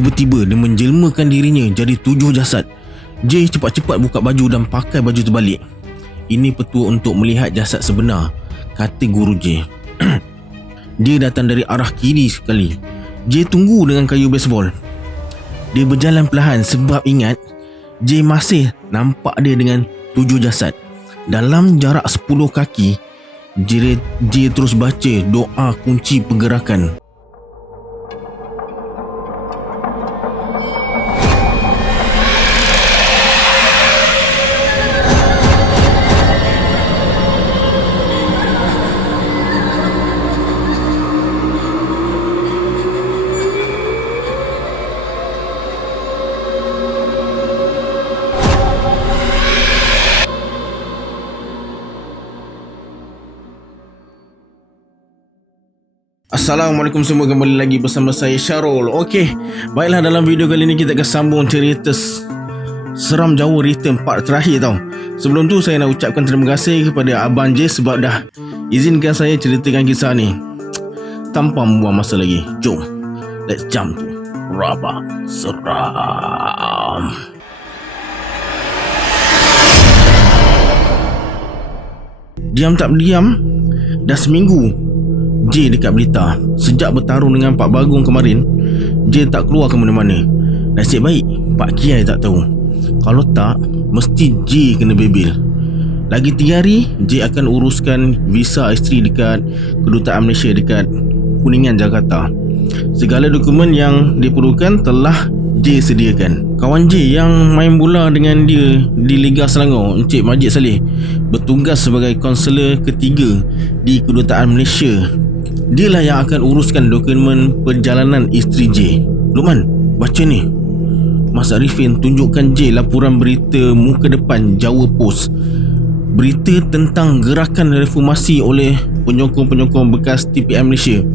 Tiba-tiba dia menjelmakan dirinya jadi 7 jasad. J cepat-cepat buka baju dan pakai baju terbalik. Ini petua untuk melihat jasad sebenar, kata guru J. Dia datang dari arah kiri sekali. J tunggu dengan kayu baseball. Dia berjalan perlahan sebab ingat J masih nampak dia dengan 7 jasad. Dalam jarak 10 kaki, J terus baca doa kunci pergerakan. Assalamualaikum semua, kembali lagi bersama saya Syarul. Okey, baiklah, dalam video kali ni kita akan sambung cerita Seram Jawa Return part terakhir tau. Sebelum tu saya nak ucapkan terima kasih kepada Abang J sebab dah izinkan saya ceritakan kisah ni. Tanpa membuang masa lagi, jom let's jump to Rabak Seram. Diam tak berdiam, dah seminggu J dekat Blitar. Sejak bertarung dengan Pak Bagong kemarin, J tak keluar ke mana-mana. Nasib baik Pak Kiai tak tahu. Kalau tak, mesti J kena bebel. Lagi 3 hari J akan uruskan visa isteri dekat Kedutaan Malaysia dekat Kuningan, Jakarta. Segala dokumen yang diperlukan telah J sediakan. Kawan J yang main bola dengan dia di Liga Selangor, Encik Majid Saleh, bertugas sebagai kaunselor ketiga di Kedutaan Malaysia. Dialah yang akan uruskan dokumen perjalanan isteri J. Luqman, baca ni. Mas Arifin tunjukkan J laporan berita muka depan Jawa Post. Berita tentang gerakan reformasi oleh penyokong-penyokong bekas TPM Malaysia.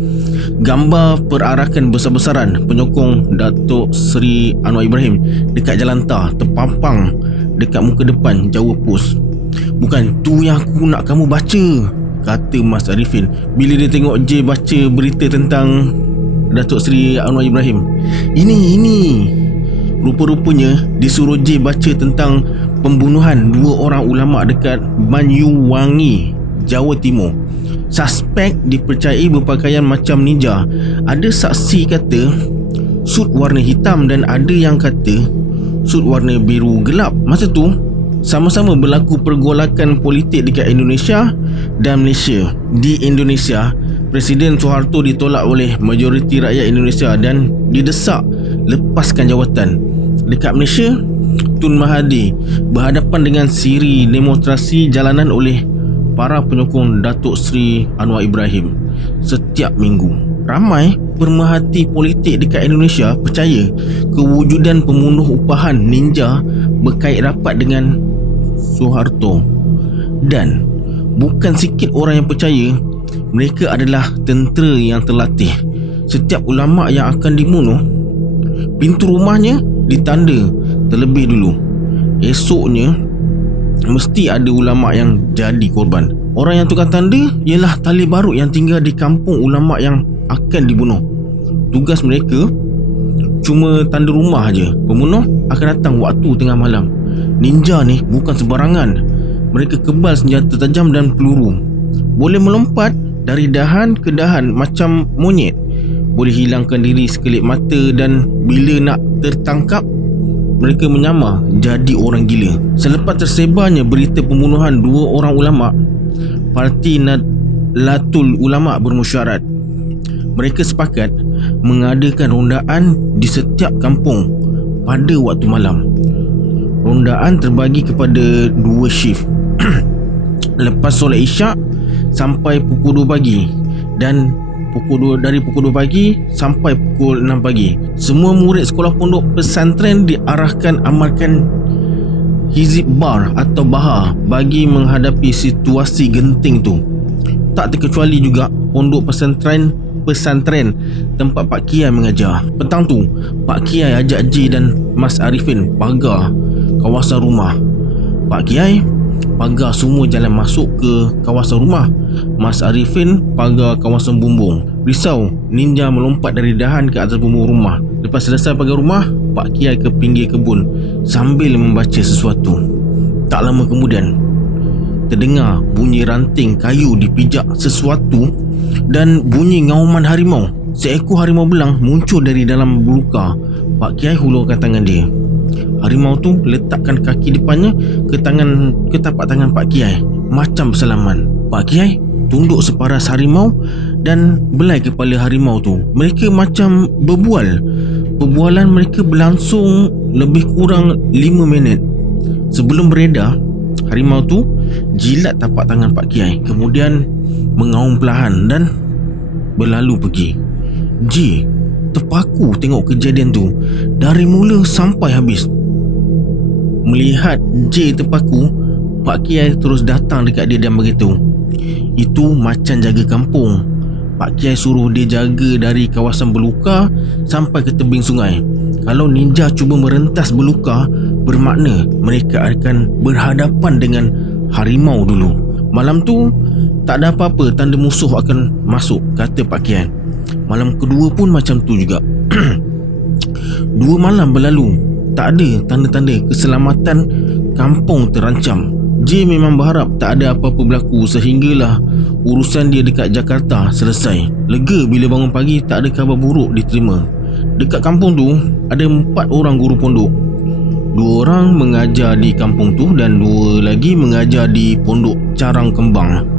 Gambar perarakan besar-besaran penyokong Datuk Seri Anwar Ibrahim dekat Jalan Tar terpampang dekat muka depan Jawa Post. Bukan tu yang aku nak kamu baca, kata Mas Arifin bila dia tengok J baca berita tentang Datuk Seri Anwar Ibrahim. Ini rupa-rupanya disuruh J baca tentang pembunuhan 2 orang ulama dekat Banyuwangi, Jawa Timur. Suspek dipercayai berpakaian macam ninja. Ada saksi kata sut warna hitam dan ada yang kata sut warna biru gelap. Masa tu sama-sama berlaku pergolakan politik dekat Indonesia dan Malaysia. Di Indonesia, Presiden Soeharto ditolak oleh majoriti rakyat Indonesia dan didesak lepaskan jawatan. Dekat Malaysia, Tun Mahathir berhadapan dengan siri demonstrasi jalanan oleh para penyokong Datuk Seri Anwar Ibrahim setiap minggu. Ramai pemerhati politik dekat Indonesia percaya kewujudan pembunuh upahan ninja berkait rapat dengan Soeharto, dan bukan sikit orang yang percaya mereka adalah tentera yang terlatih. Setiap ulama yang akan dibunuh, pintu rumahnya ditanda terlebih dulu. Esoknya mesti ada ulama yang jadi korban. Orang yang tukar tanda ialah tali barut yang tinggal di kampung ulama yang akan dibunuh. Tugas mereka cuma tanda rumah je. Pembunuh akan datang waktu tengah malam. Ninja ni bukan sebarangan. Mereka kebal senjata tajam dan peluru. Boleh melompat dari dahan ke dahan macam monyet. Boleh hilangkan diri sekelip mata, dan bila nak tertangkap mereka menyamar jadi orang gila. Selepas tersebarnya berita pembunuhan 2 orang ulama, Parti Nahdlatul Ulama bermusyarat. Mereka sepakat mengadakan rondaan di setiap kampung pada waktu malam. Rondaan terbagi kepada 2 shift. Lepas solat Isyak sampai pukul 2 pagi dan dari pukul 2 pagi sampai pukul 6 pagi. Semua murid sekolah pondok pesantren diarahkan amalkan hizib bar atau bahar bagi menghadapi situasi genting tu. Tak terkecuali juga pondok pesantren tempat Pak Kiai mengajar. Petang tu Pak Kiai ajak J dan Mas Arifin pagar kawasan rumah. Pak Kiai pagar semua jalan masuk ke kawasan rumah. Mas Arifin pagar kawasan bumbung. Risau ninja melompat dari dahan ke atas bumbung rumah. Lepas selesai pagar rumah, Pak Kiai ke pinggir kebun sambil membaca sesuatu. Tak lama kemudian, terdengar bunyi ranting kayu dipijak sesuatu dan bunyi ngauman harimau. Seekor harimau belang muncul dari dalam beluka. Pak Kiai hulurkan tangan dia. Harimau tu letakkan kaki depannya ke tapak tangan Pak Kiai macam bersalaman. Pak Kiai tunduk separas harimau dan belai kepala harimau tu. Mereka macam berbual. Perbualan mereka berlangsung lebih kurang 5 minit. Sebelum beredar, harimau tu jilat tapak tangan Pak Kiai, kemudian mengaum perlahan dan berlalu pergi. J terpaku tengok kejadian tu dari mula sampai habis. Melihat J terpaku, Pak Kiai terus datang dekat dia dan beritahu, itu macan jaga kampung. Pak Kiai suruh dia jaga dari kawasan beluka sampai ke tebing sungai. Kalau ninja cuba merentas beluka, bermakna mereka akan berhadapan dengan harimau dulu. Malam tu tak ada apa-apa tanda musuh akan masuk, kata Pak Kiai. Malam kedua pun macam tu juga. 2 malam berlalu, tak ada tanda-tanda keselamatan kampung terancam. J memang berharap tak ada apa-apa berlaku sehinggalah urusan dia dekat Jakarta selesai. Lega bila bangun pagi tak ada khabar buruk diterima. Dekat kampung tu ada 4 orang guru pondok. 2 orang mengajar di kampung tu dan 2 lagi mengajar di pondok Carang Kembang.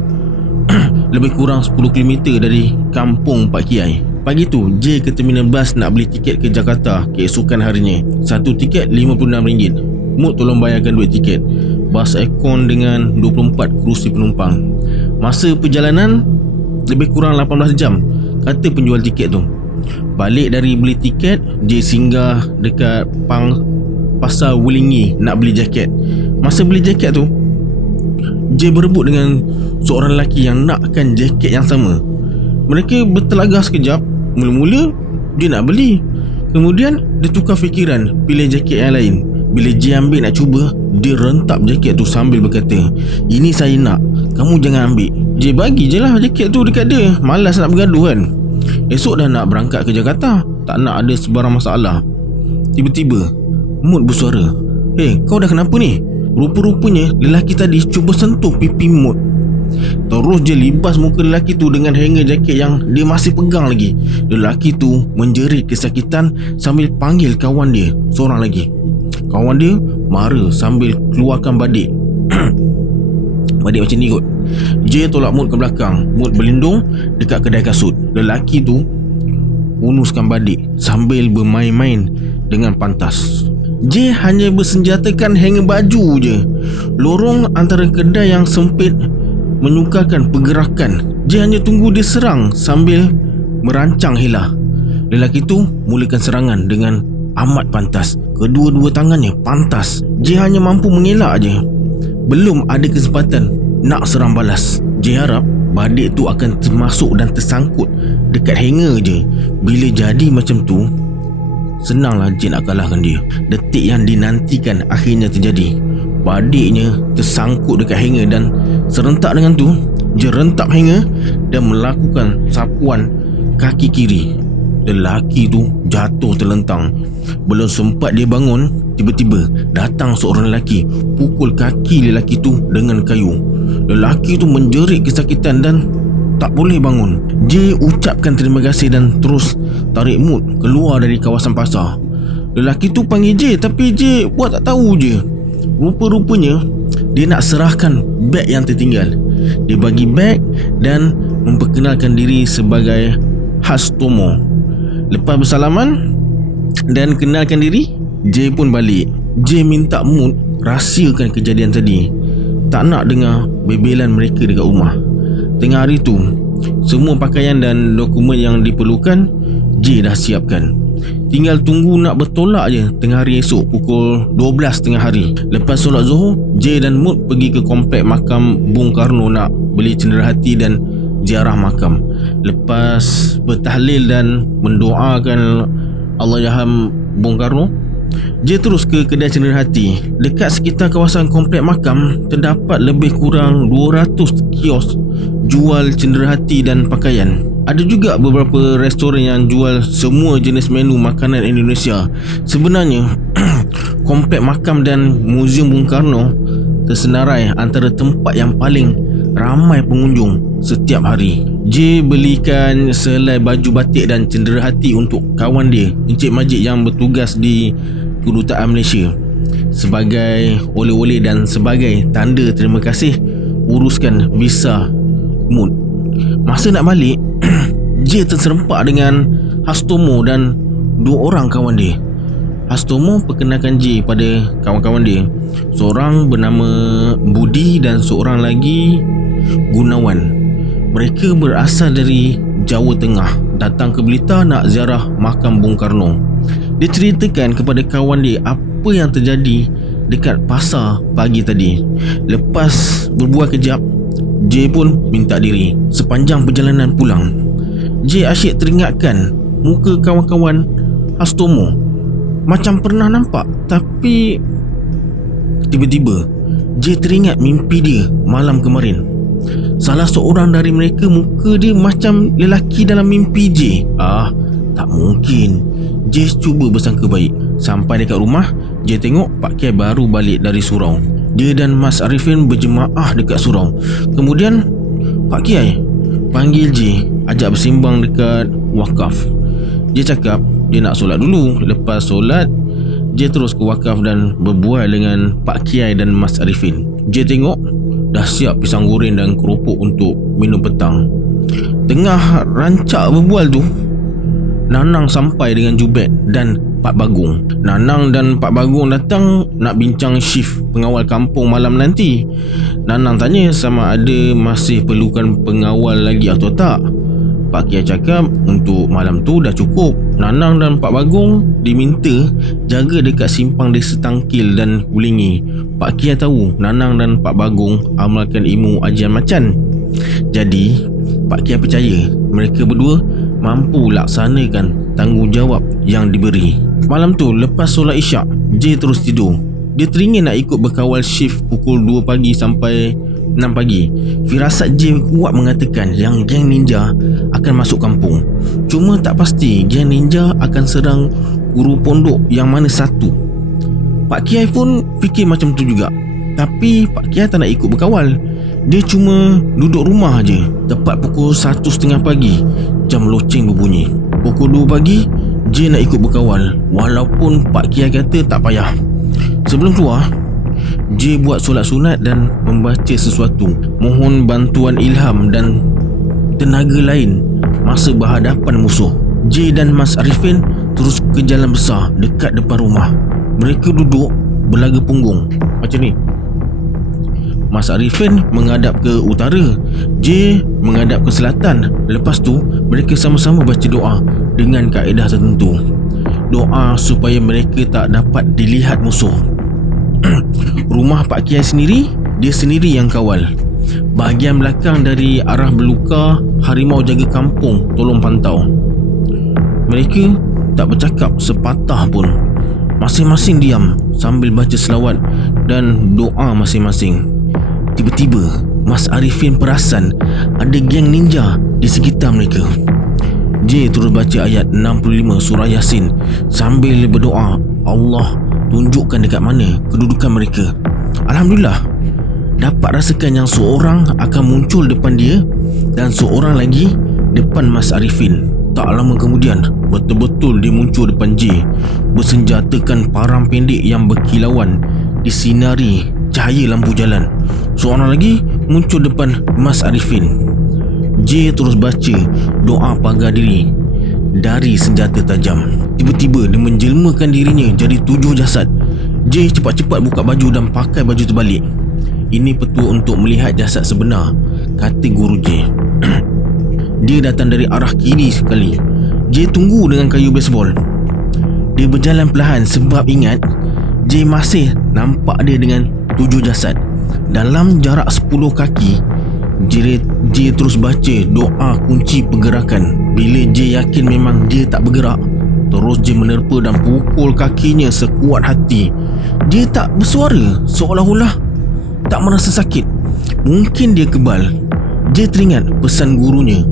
Lebih kurang 10 km dari kampung Pak Kiai. Pagi tu J ke terminal bas nak beli tiket ke Jakarta keesokan harinya. Satu tiket RM56. Mut tolong bayarkan duit tiket. Bas aircon dengan 24 kerusi penumpang. Masa perjalanan lebih kurang 18 jam, kata penjual tiket tu. Balik dari beli tiket, J singgah dekat pasar Wulingi nak beli jaket. Masa beli jaket tu, J berebut dengan seorang lelaki yang nakkan jaket yang sama. Mereka bertelaga sekejap. Mula-mula dia nak beli, kemudian dia tukar fikiran, pilih jaket yang lain. Bila J ambil nak cuba, dia rentap jaket tu sambil berkata, ini saya nak, kamu jangan ambil. J bagi je lah jaket tu dekat dia. Malas nak bergaduh kan. Esok dah nak berangkat ke Jakarta, tak nak ada sebarang masalah. Tiba-tiba Mut bersuara, kau dah kenapa ni? Rupa-rupanya lelaki tadi cuba sentuh pipi Mut. Terus je libas muka lelaki tu dengan hanger jaket yang dia masih pegang lagi. Lelaki tu menjerit kesakitan sambil panggil kawan dia seorang lagi. Kawan dia marah sambil keluarkan badik. Badik macam ni kot. J tolak Mut ke belakang. Mut berlindung dekat kedai kasut. Lelaki tu unuskan badik sambil bermain-main dengan pantas. J hanya bersenjatakan hanger baju je. Lorong antara kedai yang sempit menyukarkan pergerakan. J hanya tunggu dia serang sambil merancang helah. Lelaki tu mulakan serangan dengan amat pantas. Kedua-dua tangannya pantas. J hanya mampu mengelak je. Belum ada kesempatan nak serang balas. J harap badik tu akan termasuk dan tersangkut dekat hanger je. Bila jadi macam tu, senanglah J nak kalahkan dia. Detik yang dinantikan akhirnya terjadi. Badiknya tersangkut dekat hanger dan serentak dengan tu J rentap hanger dan melakukan sapuan kaki kiri. Lelaki tu jatuh terlentang. Belum sempat dia bangun, tiba-tiba datang seorang lelaki pukul kaki lelaki tu dengan kayu. Lelaki tu menjerit kesakitan dan tak boleh bangun. J ucapkan terima kasih dan terus tarik Mut keluar dari kawasan pasar. Lelaki tu panggil J tapi J buat tak tahu je. Rupa-rupanya dia nak serahkan beg yang tertinggal. Dia bagi beg dan memperkenalkan diri sebagai Hastomo. Lepas bersalaman dan kenalkan diri, J pun balik. J minta Mut rahsiakan kejadian tadi. Tak nak dengar bebelan mereka dekat rumah. Tengah hari tu, semua pakaian dan dokumen yang diperlukan J dah siapkan. Tinggal tunggu nak bertolak je tengah hari esok pukul 12 tengah hari. Lepas solat Zuhur, J dan Mut pergi ke komplek makam Bung Karno nak beli cenderahati dan ziarah makam. Lepas bertahlil dan mendoakan Allahyarham Bung Karno, J terus ke kedai cenderahati. Dekat sekitar kawasan komplek makam terdapat lebih kurang 200 kios jual cenderahati dan pakaian. Ada juga beberapa restoran yang jual semua jenis menu makanan Indonesia. Sebenarnya komplek makam dan Muzium Bung Karno tersenarai antara tempat yang paling ramai pengunjung setiap hari. J belikan sehelai baju batik dan cenderahati untuk kawan dia, Encik Majid yang bertugas di Kedutaan Malaysia, sebagai oleh-oleh dan sebagai tanda terima kasih uruskan visa mood. Masa nak balik, J terserempak dengan Hastomo dan dua orang kawan dia. Hastomo perkenalkan J pada kawan-kawan dia. Seorang bernama Budi dan seorang lagi Gunawan. Mereka berasal dari Jawa Tengah, datang ke Blitar nak ziarah makam Bung Karno. Dia ceritakan kepada kawan dia apa yang terjadi dekat pasar pagi tadi. Lepas berbual kejap, J pun minta diri. Sepanjang perjalanan pulang, J asyik teringatkan muka kawan-kawan Hastomo. Macam pernah nampak, tapi tiba-tiba J teringat mimpi dia malam kemarin. Salah seorang dari mereka muka dia macam lelaki dalam mimpi J. Tak mungkin. J cuba bersangka baik. Sampai dekat rumah, J tengok Pak Kiai baru balik dari surau. Dia dan Mas Arifin berjemaah dekat surau. Kemudian Pak Kiai panggil J, ajak bersimbang dekat wakaf. J cakap dia nak solat dulu. Lepas solat, J terus ke wakaf dan berbual dengan Pak Kiai dan Mas Arifin. J tengok dah siap pisang goreng dan keropok untuk minum petang. Tengah rancak berbual tu, Nanang sampai dengan Jubet dan Pak Bagong. Nanang dan Pak Bagong datang nak bincang shift pengawal kampung malam nanti. Nanang tanya sama ada masih perlukan pengawal lagi atau tak. Pak Kiai cakap untuk malam tu dah cukup. Nanang dan Pak Bagong diminta jaga dekat simpang Desa Tangkil dan Wulingi. Pak Kiai tahu Nanang dan Pak Bagong amalkan ilmu ajian macan. Jadi Pak Kiai percaya mereka berdua mampu laksanakan tanggungjawab yang diberi. Malam tu lepas solat isyak, J terus tidur. Dia teringin nak ikut berkawal shift pukul 2 pagi sampai 6 pagi. Firasat J kuat mengatakan yang geng ninja akan masuk kampung. Cuma tak pasti geng ninja akan serang guru pondok yang mana satu. Pak Kiai pun fikir macam tu juga. Tapi Pak Kiai tak nak ikut berkawal. Dia cuma duduk rumah je. Tepat pukul 1.30 pagi, jam loceng berbunyi. Pukul 2 pagi, J nak ikut berkawal, walaupun Pak Kiai kata tak payah. Sebelum keluar, J buat solat sunat dan membaca sesuatu, mohon bantuan ilham dan tenaga lain masa berhadapan musuh. J dan Mas Arifin terus ke jalan besar dekat depan rumah. Mereka duduk berlaga punggung macam ni. Mas Arifin menghadap ke utara, J menghadap ke selatan. Lepas tu mereka sama-sama baca doa dengan kaedah tertentu. Doa supaya mereka tak dapat dilihat musuh. Rumah Pak Kiai sendiri, dia sendiri yang kawal. Bahagian belakang dari arah Beluka, harimau jaga kampung tolong pantau. Mereka tak bercakap sepatah pun. Masing-masing diam sambil baca selawat dan doa masing-masing. Tiba-tiba Mas Arifin perasan ada geng ninja di sekitar mereka. J terus baca ayat 65 surah Yasin sambil berdoa, Allah tunjukkan dekat mana kedudukan mereka. Alhamdulillah, dapat rasakan yang seorang akan muncul depan dia dan seorang lagi depan Mas Arifin. Tak lama kemudian, betul-betul dia muncul depan J, bersenjatakan parang pendek yang berkilauan disinari cahaya lampu jalan. Seorang lagi muncul depan Mas Arifin. J terus baca doa pagar diri dari senjata tajam. Tiba-tiba dia menjelmakan dirinya jadi 7 jasad. J cepat-cepat buka baju dan pakai baju terbalik. Ini petua untuk melihat jasad sebenar, kata guru J. Dia datang dari arah kiri sekali. J tunggu dengan kayu baseball. Dia berjalan perlahan sebab ingat J masih nampak dia dengan 7 jasad. Dalam jarak 10 kaki, J terus baca doa kunci pergerakan. Bila J yakin memang dia tak bergerak, terus J menerpa dan pukul kakinya sekuat hati. Dia tak bersuara, seolah-olah tak merasa sakit. Mungkin dia kebal. J teringat pesan gurunya,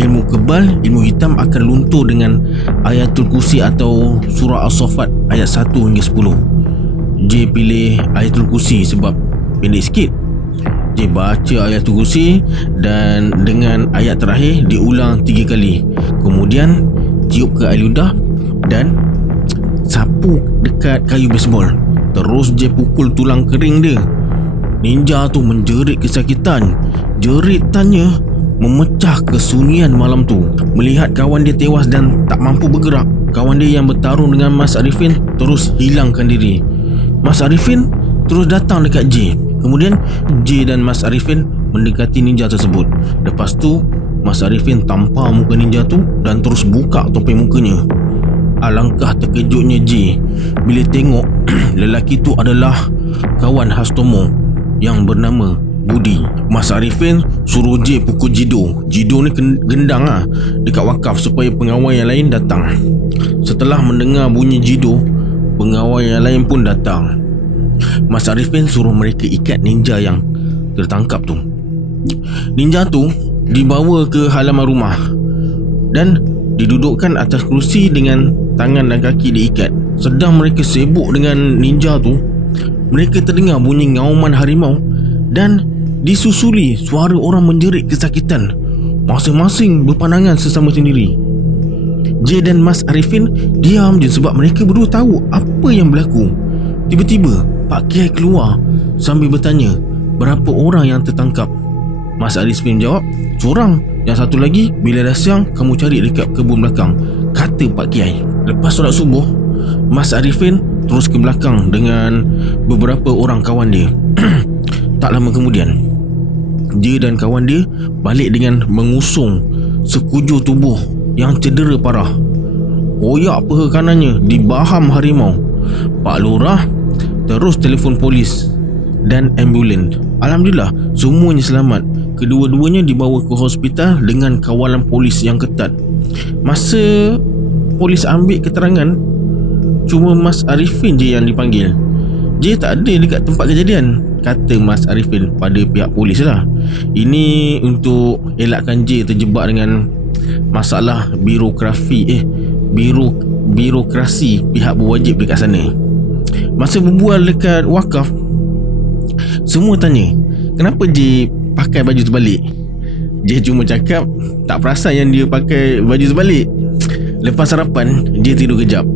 ilmu kebal, ilmu hitam akan luntur dengan Ayatul Kursi atau surah As-Saffat ayat 1 hingga 10. J pilih Ayatul Kursi sebab pendek sikit. J baca Ayatul Kursi dan dengan ayat terakhir diulang 3 kali. Kemudian tiup ke air ludah dan sapu dekat kayu baseball. Terus J pukul tulang kering dia. Ninja tu menjerit kesakitan. Jeritannya memecah kesunyian malam tu. Melihat kawan dia tewas dan tak mampu bergerak, kawan dia yang bertarung dengan Mas Arifin terus hilangkan diri. Mas Arifin terus datang dekat J. Kemudian J dan Mas Arifin mendekati ninja tersebut. Lepas tu Mas Arifin tampar muka ninja tu dan terus buka topeng mukanya. Alangkah terkejutnya J bila tengok lelaki tu adalah kawan Hastomo yang bernama Budi. Mas Arifin suruh J pukul Jido. Jido ni gendang dekat wakaf supaya pengawal yang lain datang. Setelah mendengar bunyi Jido, pengawal yang lain pun datang. Mas Arifin suruh mereka ikat ninja yang tertangkap tu. Ninja tu dibawa ke halaman rumah dan didudukkan atas kerusi dengan tangan dan kaki diikat. Sedang mereka sibuk dengan ninja tu, mereka terdengar bunyi ngauman harimau dan disusuli suara orang menjerit kesakitan. Masing-masing berpandangan sesama sendiri. J dan Mas Arifin diam je sebab mereka berdua tahu apa yang berlaku. Tiba-tiba Pak Kiai keluar sambil bertanya, berapa orang yang tertangkap? Mas Arifin jawab, seorang. Yang satu lagi, bila dah siang kamu cari dekat kebun belakang, kata Pak Kiai. Lepas solat subuh, Mas Arifin terus ke belakang dengan beberapa orang kawan dia. Tak lama kemudian, dia dan kawan dia balik dengan mengusung sekujur tubuh yang cedera parah. Koyak peha kanannya dibaham harimau. Pak Lurah terus telefon polis dan ambulan. Alhamdulillah, semuanya selamat. Kedua-duanya dibawa ke hospital dengan kawalan polis yang ketat. Masa polis ambil keterangan, cuma Mas Arifin je yang dipanggil. J tak ada dekat tempat kejadian, kata Mas Arifin pada pihak polis lah. Ini untuk elakkan J terjebak dengan masalah birokrasi pihak berwajib dekat sana. Masa berbual dekat wakaf, semua tanya kenapa J pakai baju terbalik. J cuma cakap tak perasan yang dia pakai baju terbalik. Lepas sarapan, J tidur kejap.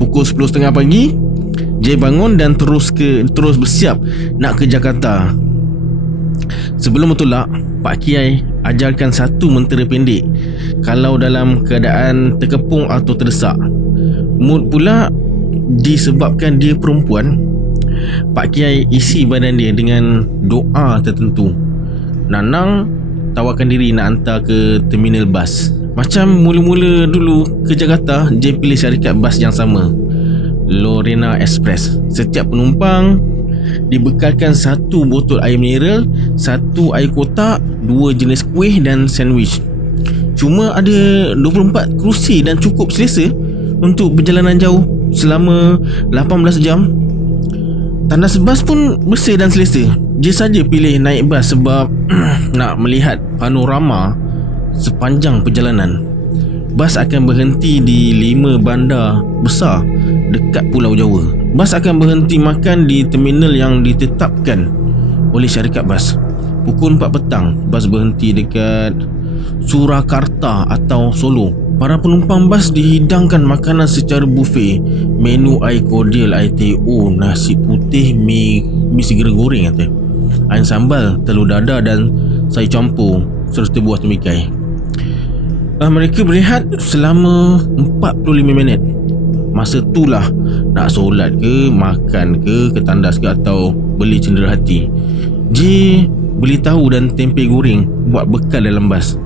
Pukul 10.30 pagi, J bangun dan terus bersiap nak ke Jakarta. Sebelum bertolak, Pak Kiai ajarkan satu mentera pendek kalau dalam keadaan terkepung atau terdesak. Mood pula disebabkan dia perempuan, Pak Kiai isi badan dia dengan doa tertentu. Nanang tawarkan diri nak hantar ke terminal bas. Macam mula-mula dulu ke Jakarta, J pilih syarikat bas yang sama, Lorena Express. Setiap penumpang dibekalkan satu botol air mineral, satu air kotak, 2 jenis kuih dan sandwich. Cuma ada 24 kerusi dan cukup selesa untuk perjalanan jauh selama 18 jam. Tandas bas pun bersih dan selesa. J saja pilih naik bas sebab nak melihat panorama sepanjang perjalanan. Bas akan berhenti di 5 bandar besar dekat Pulau Jawa. Bas akan berhenti makan di terminal yang ditetapkan oleh syarikat bas. Pukul 4 petang, bas berhenti dekat Surakarta atau Solo. Para penumpang bas dihidangkan makanan secara buffet. Menu air kordial, air teh, nasi putih, mi segera goreng kata, air sambal, telur dadar dan sayur campur serta buah temikai. Mereka berehat selama 45 minit. Masa itulah nak solat ke, makan ke tandas ke atau beli cendera hati. J beli tahu dan tempe goreng buat bekal dalam bas.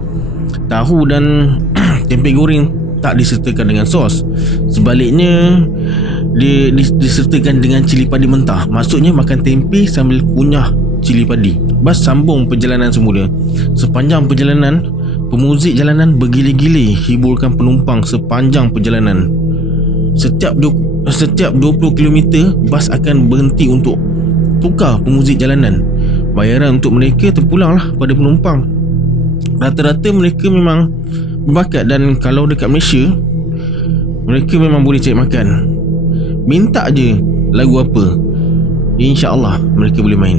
Tahu dan tempe goreng tak disertakan dengan sos. Sebaliknya, dia disertakan dengan cili padi mentah. Maksudnya makan tempe sambil kunyah cili padi. Bas sambung perjalanan semula. Sepanjang perjalanan, pemuzik jalanan bergili-gili hiburkan penumpang sepanjang perjalanan. Setiap 20 km, bas akan berhenti untuk tukar pemuzik jalanan. Bayaran untuk mereka terpulanglah pada penumpang. Rata-rata mereka memang berbakat, dan kalau dekat Malaysia mereka memang boleh cari makan. Minta je lagu apa, InsyaAllah mereka boleh main.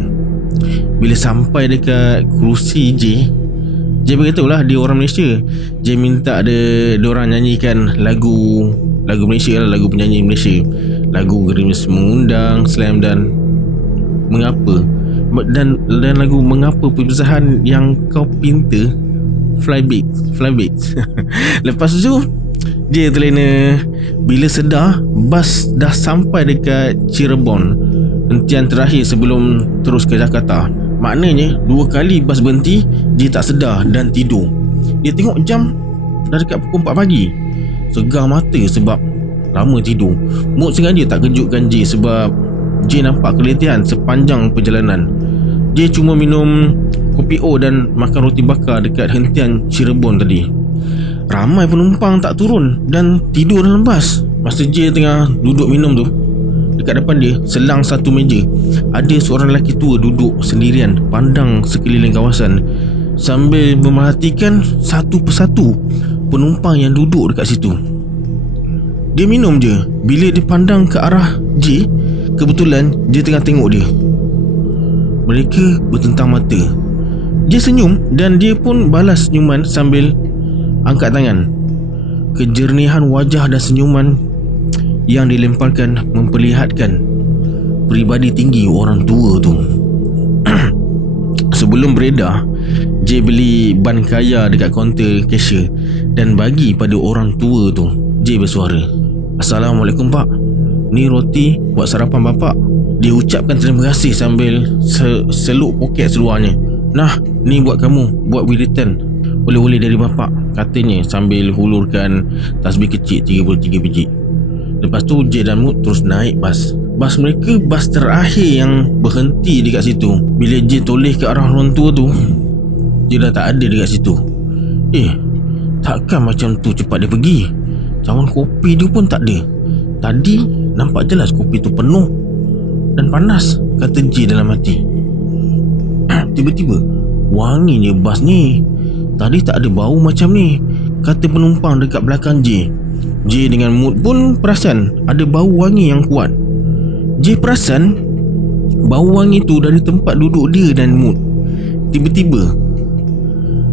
Bila sampai dekat kerusi J beritahu lah dia orang Malaysia. J minta diorang nyanyikan lagu Malaysia lah, lagu penyanyi Malaysia, lagu Gerimis Mengundang, Slam dan Mengapa, dan lagu Mengapa Perpisahan Yang Kau Pinta, Flybeats. Lepas tu dia terlena bila sedar bas dah sampai dekat Cirebon, hentian terakhir sebelum terus ke Jakarta. Maknanya 2 kali bas berhenti, dia tak sedar dan tidur. Dia tengok jam dah dekat pukul 4 pagi. Segar mata sebab lama tidur. Mut sengaja tak kejutkan J sebab J nampak keletihan sepanjang perjalanan. J cuma minum kopi O dan makan roti bakar dekat hentian Cirebon tadi. Ramai penumpang tak turun dan tidur dalam bas. Masa J tengah duduk minum tu, dekat depan dia, selang satu meja, ada seorang lelaki tua duduk sendirian, pandang sekeliling kawasan sambil memerhatikan satu persatu penumpang yang duduk dekat situ. Dia minum je. Bila dia pandang ke arah J, kebetulan J tengah tengok dia. Mereka bertentang mata. J senyum dan dia pun balas senyuman sambil angkat tangan. Kejernihan wajah dan senyuman yang dilemparkan memperlihatkan peribadi tinggi orang tua tu. Sebelum beredar, J beli ban kaya dekat kaunter cashier dan bagi pada orang tua tu. J bersuara, "Assalamualaikum pak, ni roti buat sarapan bapak." Dia ucapkan terima kasih sambil seluk poket seluarnya. "Nah, ni buat kamu, buat wiritan oleh-oleh dari bapak," katanya sambil hulurkan tasbih kecil 33 biji. Lepas tu J dan Mut terus naik bas. Bas mereka bas terakhir yang berhenti dekat situ. Bila J toleh ke arah orang tua tu, dia dah tak ada dekat situ. Takkan macam tu cepat dia pergi? Cawan kopi dia pun tak ada. Tadi nampak jelas kopi tu penuh dan panas, kata J dalam hati. Tiba-tiba, wanginya bas ni. Tadi tak ada bau macam ni, kata penumpang dekat belakang J. J dengan Mut pun perasan ada bau wangi yang kuat. J perasan bau wangi tu dari tempat duduk dia dan Mut. Tiba-tiba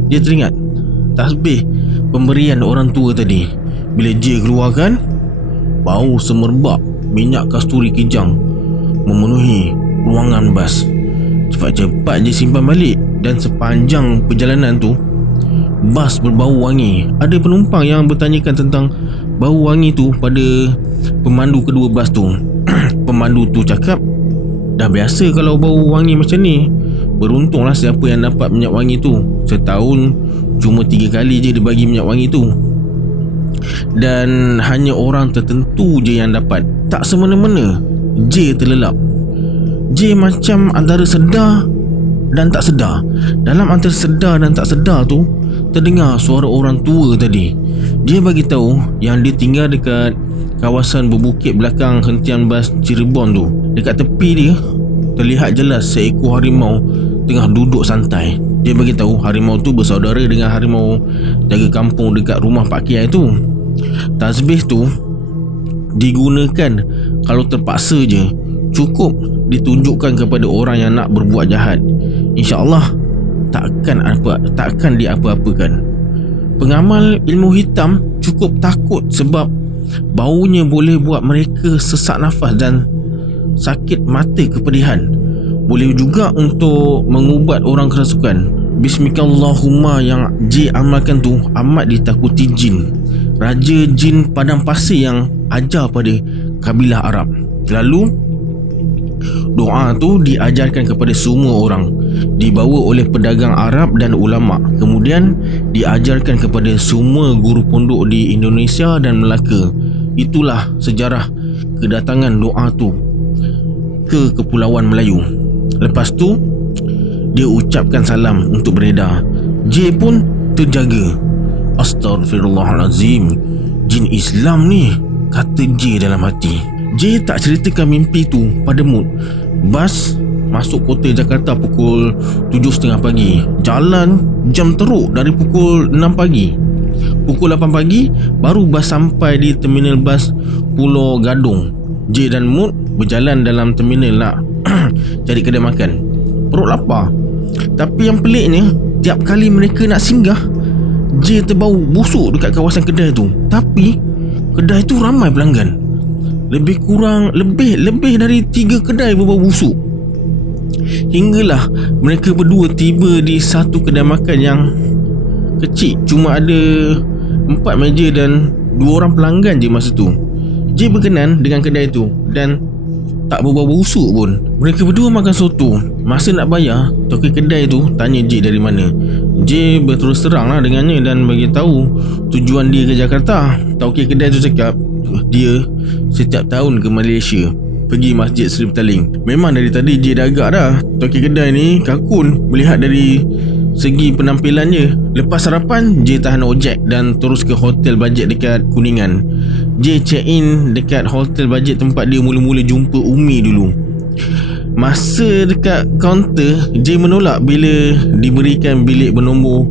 dia teringat tasbih pemberian orang tua tadi. Bila J keluarkan, bau semerbak minyak kasturi kijang memenuhi ruangan bas. Cepat-cepat J simpan balik, dan sepanjang perjalanan tu bas berbau wangi. Ada penumpang yang bertanyakan tentang bau wangi tu pada pemandu kedua bas tu. Pemandu tu cakap, dah biasa kalau bau wangi macam ni. Beruntunglah siapa yang dapat minyak wangi tu. Setahun cuma 3 kali je dia bagi minyak wangi tu, dan hanya orang tertentu je yang dapat. Tak semena-mena J terlelap. J macam antara sedar dan tak sedar. Dalam antara sedar dan tak sedar tu, terdengar suara orang tua tadi. Dia bagi tahu yang dia tinggal dekat kawasan berbukit belakang hentian bas Cirebon tu. Dekat tepi dia terlihat jelas seekor harimau tengah duduk santai. Dia bagi tahu harimau tu bersaudara dengan harimau jaga kampung dekat rumah Pak Kiai tu. Tasbih tu digunakan kalau terpaksa je, cukup ditunjukkan kepada orang yang nak berbuat jahat. InsyaAllah takkan diapa-apakan. Pengamal ilmu hitam cukup takut sebab baunya boleh buat mereka sesak nafas dan sakit mata kepedihan. Boleh juga untuk mengubat orang kerasukan. Bismillahirrahmanirrahim yang J amalkan tu amat ditakuti jin. Raja jin padang pasir yang ajar pada kabilah Arab. Lalu doa tu diajarkan kepada semua orang, dibawa oleh pedagang Arab dan ulama. Kemudian diajarkan kepada semua guru pondok di Indonesia dan Melaka. Itulah sejarah kedatangan doa tu ke Kepulauan Melayu. Lepas tu dia ucapkan salam untuk beredar. J pun terjaga. Astaghfirullahalazim, jin Islam ni, kata J dalam hati. J tak ceritakan mimpi tu pada Mut. Bas masuk kota Jakarta pukul 7.30 pagi. Jalan jam teruk dari pukul 6 pagi. Pukul 8 pagi baru bas sampai di terminal bas Pulau Gadung. J dan Mut berjalan dalam terminal nak cari kedai makan. Perut lapar. Tapi yang peliknya, tiap kali mereka nak singgah, J terbau busuk dekat kawasan kedai tu. Tapi kedai tu ramai pelanggan. Lebih dari 3 kedai berbau busuk. Hinggalah mereka berdua tiba di satu kedai makan yang kecil, cuma ada 4 meja dan 2 orang pelanggan je masa tu. J berkenan dengan kedai tu dan tak berbau busuk pun. Mereka berdua makan soto. Masa nak bayar, toki kedai tu tanya J dari mana. J berterus terang lah dengannya dan bagi tahu tujuan dia ke Jakarta. Toki kedai tu cakap dia setiap tahun ke Malaysia pergi Masjid Seri Petaling. Memang dari tadi J dah agak dah. Toki kedai ni kakun melihat dari segi penampilannya. Lepas sarapan, J tahan ojek dan terus ke hotel bajet dekat Kuningan. J check in dekat hotel bajet tempat dia mula-mula jumpa Umi dulu. Masa dekat kaunter, J menolak bila diberikan bilik bernombor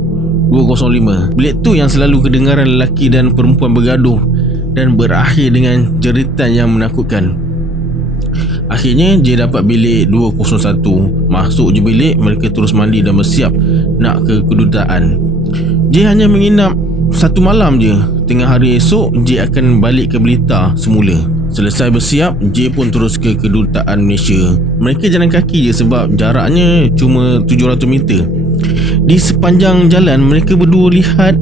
205. Bilik tu yang selalu kedengaran lelaki dan perempuan bergaduh dan berakhir dengan jeritan yang menakutkan. Akhirnya J dapat bilik 201. Masuk je bilik, mereka terus mandi dan bersiap nak ke kedutaan. J hanya menginap 1 malam je. Tengah hari esok, J akan balik ke Blitar semula. Selesai bersiap, J pun terus ke kedutaan Malaysia. Mereka jalan kaki je sebab jaraknya cuma 700 meter. Di sepanjang jalan, mereka berdua lihat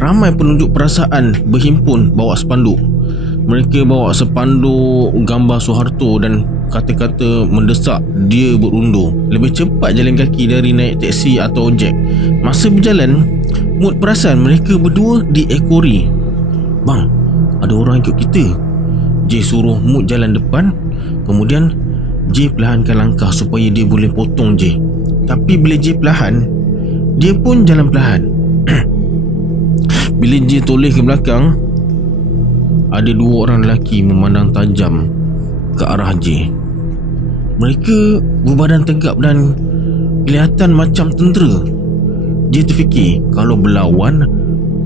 ramai penunjuk perasaan berhimpun bawa spanduk. Mereka bawa spanduk gambar Soeharto dan kata-kata mendesak dia berundur. Lebih cepat jalan kaki dari naik teksi atau ojek. Masa berjalan, Mut perasan mereka berdua diekori. Bang, ada orang ikut kita. J suruh Mut jalan depan. Kemudian J perlahankan langkah supaya dia boleh potong J. Tapi bila J perlahan, dia pun jalan perlahan. Bila J toleh ke belakang, ada 2 orang lelaki memandang tajam ke arah J. Mereka berbadan tegap dan kelihatan macam tentera. J terfikir kalau berlawan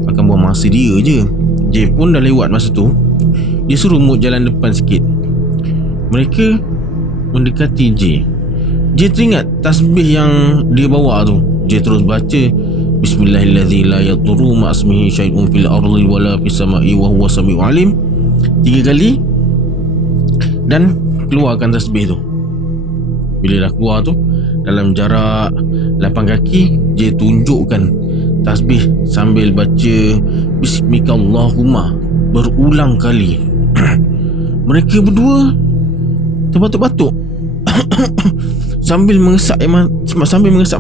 akan buang masa dia je. J pun dah lewat masa tu. Dia suruh Mut jalan depan sikit. Mereka mendekati J. J teringat tasbih yang dia bawa tu. J terus baca Bismillahirrahmanirrahim la yadurru ma'asmihi syai'un fil ardi wala fis sama'i wa huwa sami'ul alim 3 kali dan keluarkan tasbih tu. Bila dah keluar tu, dalam jarak 8 kaki, J tunjukkan tasbih sambil baca Bismikallahumma berulang kali. Mereka berdua terbatuk-batuk sambil mengesap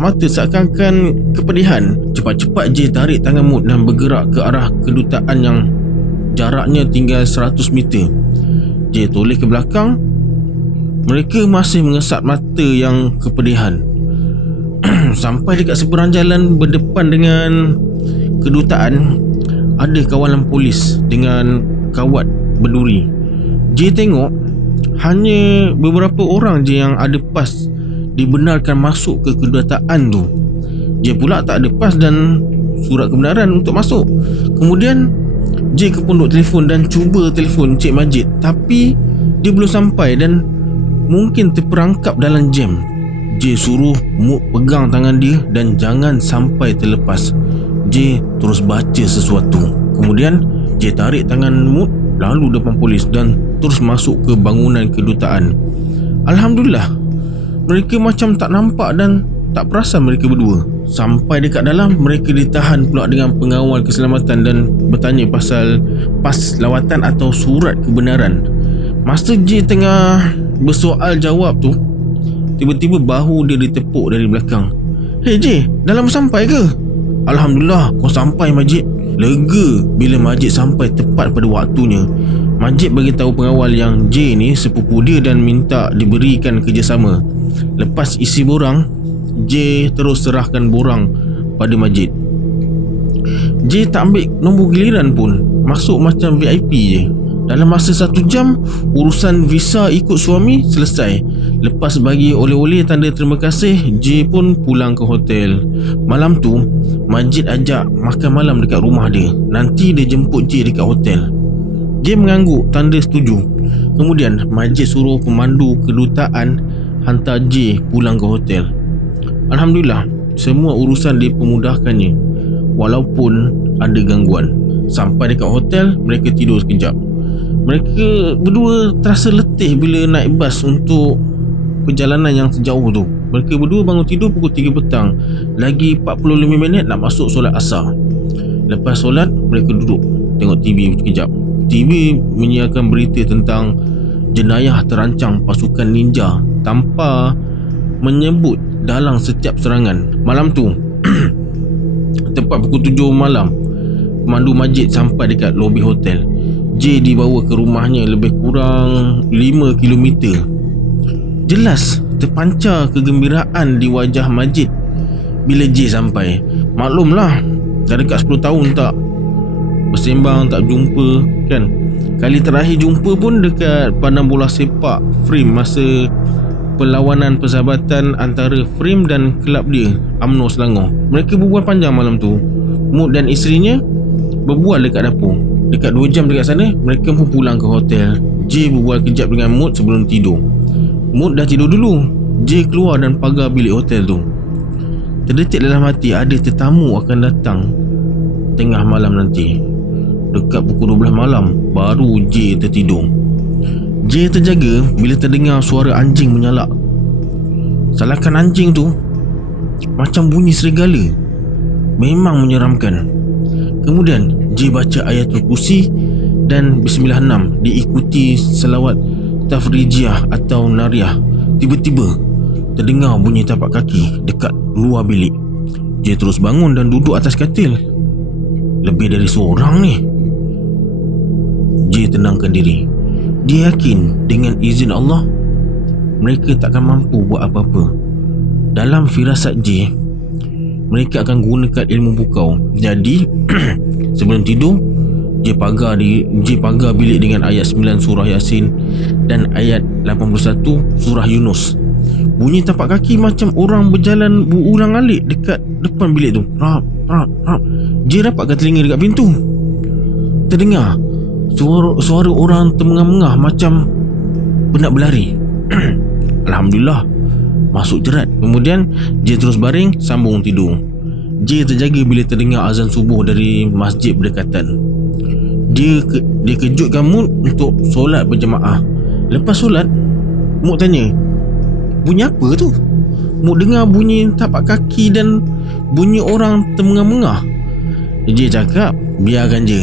mata seakan-akan kepedihan. Cepat-cepat J tarik tangan Mut dan bergerak ke arah kedutaan yang jaraknya tinggal 100 meter. J toleh ke belakang. Mereka masih mengesap mata yang kepedihan. Sampai dekat seberang jalan berdepan dengan kedutaan, ada kawalan polis dengan kawat berduri. J tengok hanya beberapa orang je yang ada pas dibenarkan masuk ke kedutaan tu. J pula tak ada pas dan surat kebenaran untuk masuk. Kemudian J ke pondok telefon dan cuba telefon Cik Majid, tapi dia belum sampai dan mungkin terperangkap dalam jam. J suruh Mut pegang tangan dia dan jangan sampai terlepas. J terus baca sesuatu. Kemudian J tarik tangan Mut lalu depan polis dan terus masuk ke bangunan kedutaan. Alhamdulillah, mereka macam tak nampak dan tak perasan mereka berdua. Sampai dekat dalam, mereka ditahan pula dengan pengawal keselamatan dan bertanya pasal pas lawatan atau surat kebenaran. Masa J tengah bersoal jawab tu, tiba-tiba bahu dia ditepuk dari belakang. "Hey J, dah lama sampai ke?" "Alhamdulillah, kau sampai Majid." Lega bila Majid sampai tepat pada waktunya. Majid bagi tahu pengawal yang J ni sepupu dia dan minta diberikan kerjasama. Lepas isi borang, J terus serahkan borang pada Majid. J tak ambil nombor giliran pun, masuk macam VIP je. Dalam masa 1 jam, urusan visa ikut suami selesai. Lepas bagi oleh-oleh tanda terima kasih, J pun pulang ke hotel. Malam tu, Majid ajak makan malam dekat rumah dia. Nanti dia jemput J dekat hotel. J mengangguk tanda setuju. Kemudian Majid suruh pemandu kedutaan hantar J pulang ke hotel. Alhamdulillah, semua urusan dipermudahkannya walaupun ada gangguan. Sampai dekat hotel, mereka tidur sekejap. Mereka berdua terasa letih bila naik bas untuk perjalanan yang sejauh tu. Mereka berdua bangun tidur pukul 3 petang. Lagi 45 minit nak masuk solat asar. Lepas solat, mereka duduk tengok TV sekejap. TV menyiarkan berita tentang jenayah terancang pasukan ninja tanpa menyebut dalang setiap serangan. Malam tu tepat pukul 7 malam, pemandu Majid sampai dekat lobi hotel. J dibawa ke rumahnya lebih kurang 5 km. Jelas terpancar kegembiraan di wajah Majid bila J sampai. Maklumlah, dah dekat 10 tahun tak bersembang, tak jumpa kan. Kali terakhir jumpa pun dekat padang bola sepak Frame masa perlawanan persahabatan antara Frame dan kelab dia, UMNO Selangor. Mereka berbual panjang malam tu. Mut dan isterinya berbual dekat dapur. Dekat 2 jam dekat sana, mereka pun pulang ke hotel. J berbual kejap dengan Mut sebelum tidur. Mut dah tidur dulu. J keluar dan pagar bilik hotel tu. Terdetik dalam hati ada tetamu akan datang tengah malam nanti. Dekat pukul 12 malam baru J tertidur. J terjaga bila terdengar suara anjing menyalak. Salakan anjing tu macam bunyi serigala. Memang menyeramkan. Kemudian J baca ayatul kursi dan Bismillah 6 diikuti selawat tafrijiyah atau nariyah. Tiba-tiba terdengar bunyi tapak kaki dekat luar bilik. J terus bangun dan duduk atas katil. Lebih dari seorang ni. J tenangkan diri. Dia yakin dengan izin Allah mereka takkan mampu buat apa-apa. Dalam firasat J, mereka akan gunakan ilmu bukau. Jadi sebelum tidur, J pagar bilik dengan ayat 9 surah Yasin dan ayat 81 surah Yunus. Bunyi tapak kaki macam orang berjalan berulang-alik dekat depan bilik tu. Rap, rap, rap. J rapatkan telinga dekat pintu. Terdengar suara orang termengah-mengah macam penat berlari. Alhamdulillah, masuk jerat. Kemudian J terus baring, sambung tidur. J terjaga bila terdengar azan subuh dari masjid berdekatan. Dia kejutkan Mut untuk solat berjemaah. Lepas solat, Mut tanya, bunyi apa tu? Mut dengar bunyi tapak kaki dan bunyi orang termengah-mengah. J cakap, biarkan je.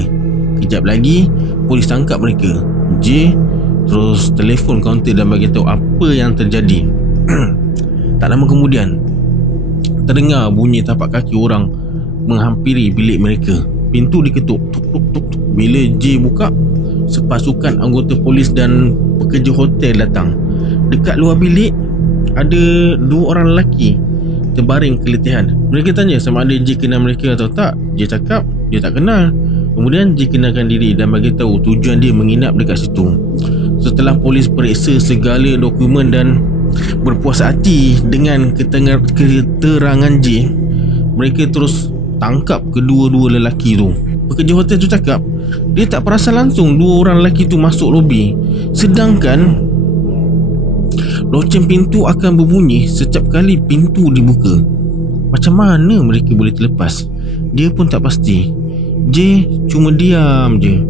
Kejap lagi polis tangkap mereka. J terus telefon kaunter dan bagi tahu apa yang terjadi. Tak lama kemudian terdengar bunyi tapak kaki orang menghampiri bilik mereka. Pintu diketuk, tuk tuk tuk tuk. Bila J buka, sepasukan anggota polis dan pekerja hotel datang. Dekat luar bilik ada 2 orang lelaki terbaring keletihan. Mereka tanya sama ada J kenal mereka atau tak. J cakap dia tak kenal. Kemudian J kenalkan diri dan bagi tahu tujuan dia menginap dekat situ. Setelah polis periksa segala dokumen dan berpuas hati dengan keterangan J, mereka terus tangkap kedua-dua lelaki tu. Pekerja hotel tu cakap dia tak perasan langsung 2 orang lelaki tu masuk lobi, sedangkan loceng pintu akan berbunyi setiap kali pintu dibuka. Macam mana mereka boleh terlepas? Dia pun tak pasti. J cuma diam je.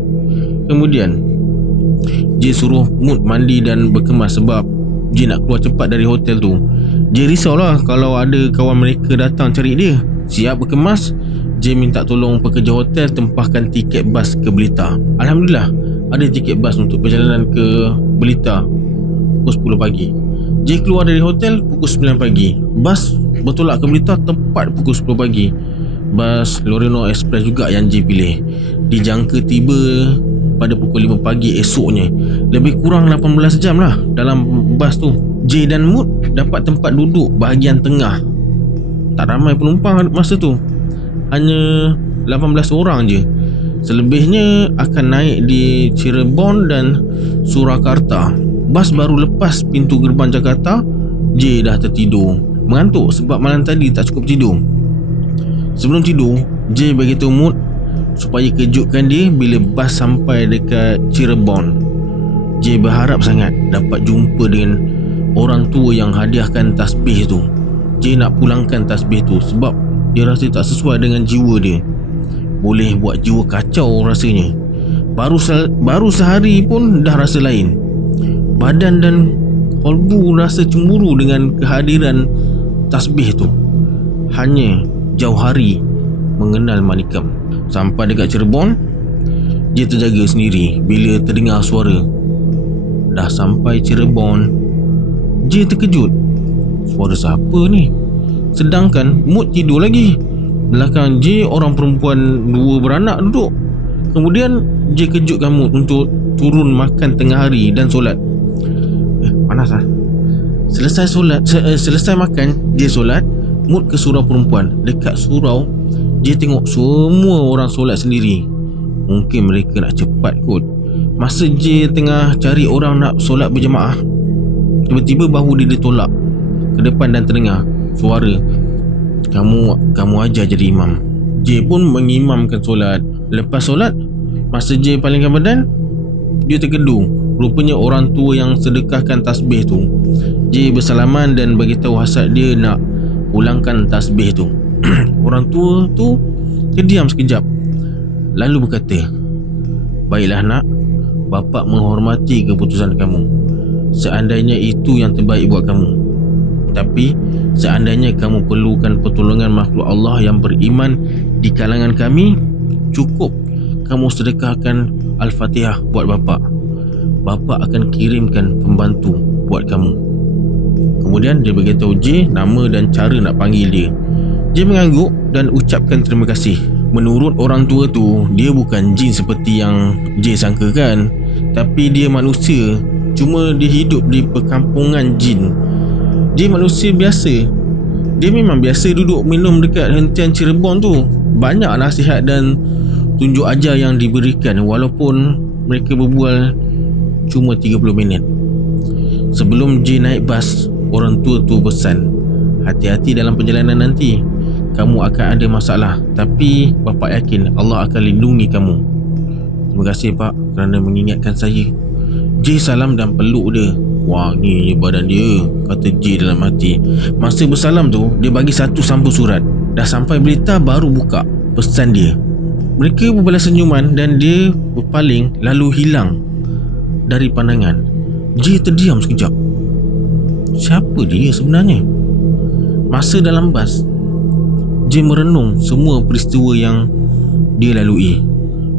Kemudian J suruh Mut mandi dan berkemas sebab J nak keluar cepat dari hotel tu. J risaulah kalau ada kawan mereka datang cari dia. Siap berkemas, J minta tolong pekerja hotel tempahkan tiket bas ke Blitar. Alhamdulillah, ada tiket bas untuk perjalanan ke Blitar pukul 10 pagi. J keluar dari hotel pukul 9 pagi. Bas bertolak ke Blitar tepat pukul 10 pagi. Bas Loreno Express juga yang J pilih. Dijangka tiba pada pukul 5 pagi esoknya. Lebih kurang 18 jam lah dalam bas tu. J dan Mut dapat tempat duduk bahagian tengah. Tak ramai penumpang masa tu, hanya 18 orang je. Selebihnya akan naik di Cirebon dan Surakarta. Bas baru lepas pintu gerbang Jakarta, J dah tertidur. Mengantuk sebab malam tadi tak cukup tidur. Sebelum tidur, J beritahu Mut supaya kejutkan dia bila bas sampai dekat Cirebon. J berharap sangat dapat jumpa dengan orang tua yang hadiahkan tasbih tu. J nak pulangkan tasbih tu sebab dia rasa tak sesuai dengan jiwa dia. Boleh buat jiwa kacau rasanya. Baru sehari pun dah rasa lain. Badan dan kolbu rasa cemburu dengan kehadiran tasbih tu. Hanya jauh hari mengenal manikam. Sampai dekat Cirebon, dia terjaga sendiri bila terdengar suara. Dah sampai Cirebon, J terkejut. Suara siapa ni? Sedangkan Mut tidur lagi. Belakang J orang perempuan 2 beranak duduk. Kemudian J kejutkan Mut untuk turun makan tengah hari dan solat. Panas lah. Selesai makan, J solat. Mut ke surau perempuan. Dekat surau, J tengok semua orang solat sendiri. Mungkin mereka nak cepat kot. Masa J tengah cari orang nak solat berjemaah, tiba-tiba bahu dia ditolak ke depan dan terdengar suara, Kamu ajar jadi imam. J pun mengimamkan solat. Lepas solat, masa J palingkan badan, dia terkedu. Rupanya orang tua yang sedekahkan tasbih tu. J bersalaman dan beritahu hasrat dia nak pulangkan tasbih tu. Orang tua tu terdiam sekejap, lalu berkata, "Baiklah nak, bapa menghormati keputusan kamu. Seandainya itu yang terbaik buat kamu. Tapi seandainya kamu perlukan pertolongan makhluk Allah yang beriman di kalangan kami, cukup kamu sedekahkan Al-Fatihah buat bapa. Bapa akan kirimkan pembantu buat kamu." Kemudian dia beritahu J nama dan cara nak panggil dia. J mengangguk dan ucapkan terima kasih. Menurut orang tua tu, dia bukan jin seperti yang J sangkakan, tapi dia manusia. Cuma dia hidup di perkampungan jin. Dia manusia biasa. Dia memang biasa duduk minum dekat hentian Cirebon tu. Banyak nasihat dan tunjuk ajar yang diberikan, walaupun mereka berbual cuma 30 minit. Sebelum J naik bas, orang tua tu pesan, "Hati-hati dalam perjalanan nanti. Kamu akan ada masalah, tapi bapa yakin Allah akan lindungi kamu." "Terima kasih Pak kerana mengingatkan saya." J salam dan peluk dia. "Wangi badan dia," kata J dalam hati. Masa bersalam tu, dia bagi satu sampul surat. Dah sampai berita baru buka pesan dia. Mereka berbalas senyuman dan dia berpaling lalu hilang dari pandangan. J terdiam sekejap. Siapa dia sebenarnya? Masa dalam bas, J merenung semua peristiwa yang dia lalui.